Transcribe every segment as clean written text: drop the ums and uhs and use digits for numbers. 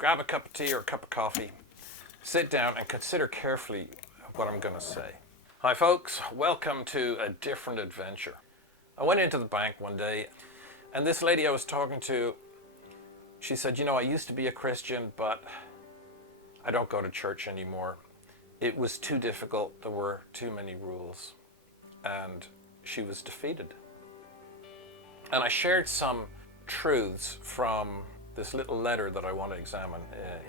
grab a cup of tea or a cup of coffee, sit down and consider carefully what I'm going to say. Hi folks, welcome to a different adventure. I went into the bank one day and this lady I was talking to, she said, you know, I used to be a Christian, but I don't go to church anymore. It was too difficult, there were too many rules, and she was defeated. And I shared some truths from this little letter that I want to examine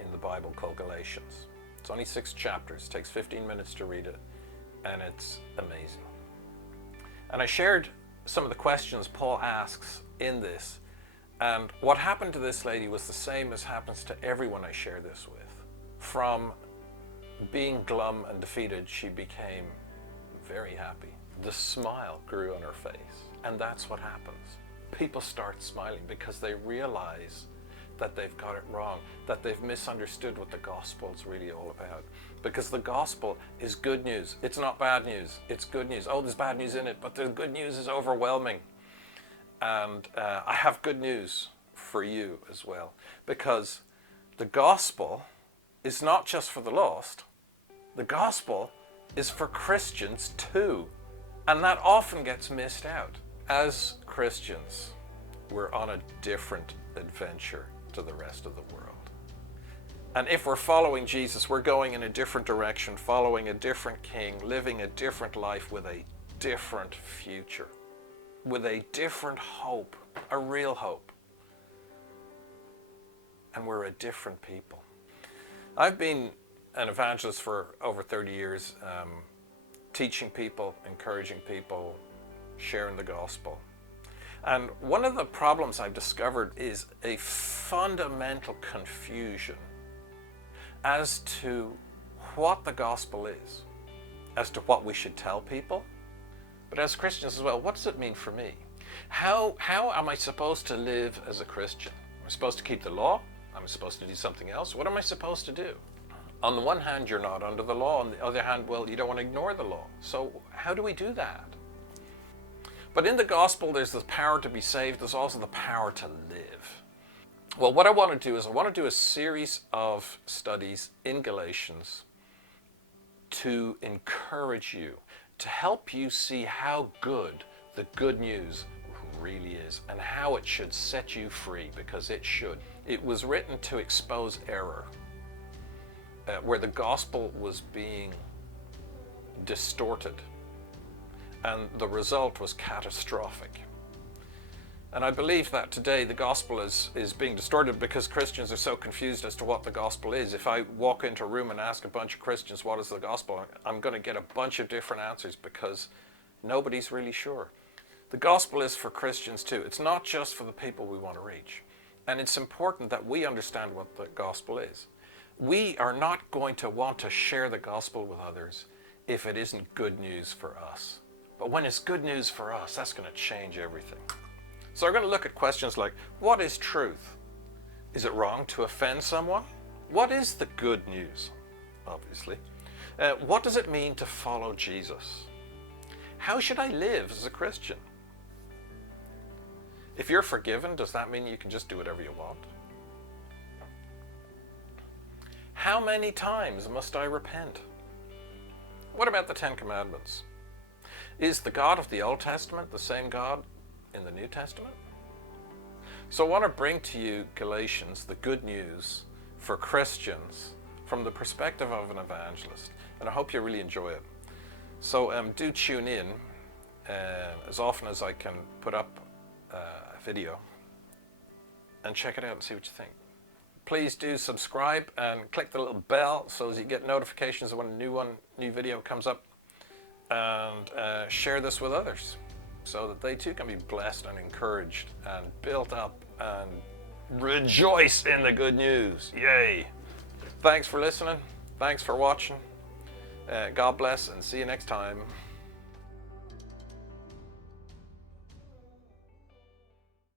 in the Bible called Galatians. It's only 6 chapters, takes 15 minutes to read it, and it's amazing. And I shared some of the questions Paul asks in this, and what happened to this lady was the same as happens to everyone I share this with. From being glum and defeated, she became very happy. The smile grew on her face, and that's what happens. People start smiling because they realize that they've got it wrong, that they've misunderstood what the gospel is really all about. Because the gospel is good news. It's not bad news, it's good news. Oh, there's bad news in it, but the good news is overwhelming. And I have good news for you as well. Because the gospel is not just for the lost, the gospel is for Christians too. And that often gets missed out. As Christians, we're on a different adventure to the rest of the world. And if we're following Jesus, we're going in a different direction, following a different king, living a different life with a different future, with a different hope, a real hope. And we're a different people. I've been an evangelist for over 30 years, teaching people, encouraging people, sharing the gospel. And one of the problems I've discovered is a fundamental confusion as to what the gospel is, as to what we should tell people, but as Christians as well, what does it mean for me? How am I supposed to live as a Christian? Am I supposed to keep the law? Am I supposed to do something else? What am I supposed to do? On the one hand, you're not under the law. On the other hand, well, you don't want to ignore the law. So how do we do that? But in the gospel, there's the power to be saved. There's also the power to live. Well, what I want to do is I want to do a series of studies in Galatians to encourage you, to help you see how good the good news really is and how it should set you free, because it should. It was written to expose error, where the gospel was being distorted. And the result was catastrophic. And I believe that today the gospel is being distorted because Christians are so confused as to what the gospel is. If I walk into a room and ask a bunch of Christians what is the gospel, I'm going to get a bunch of different answers because nobody's really sure. The gospel is for Christians too. It's not just for the people we want to reach. And it's important that we understand what the gospel is. We are not going to want to share the gospel with others if it isn't good news for us. But when it's good news for us, that's going to change everything. So we're going to look at questions like, what is truth? Is it wrong to offend someone? What is the good news? Obviously. What does it mean to follow Jesus? How should I live as a Christian? If you're forgiven, does that mean you can just do whatever you want? How many times must I repent? What about the 10 Commandments? Is the God of the Old Testament the same God in the New Testament? So I want to bring to you Galatians, the good news for Christians from the perspective of an evangelist. And I hope you really enjoy it. So do tune in as often as I can put up a video and check it out and see what you think. Please do subscribe and click the little bell so as you get notifications when a new video comes up. And share this with others so that they too can be blessed and encouraged and built up and rejoice in the good news. Yay! Thanks for listening. Thanks for watching. God bless and see you next time.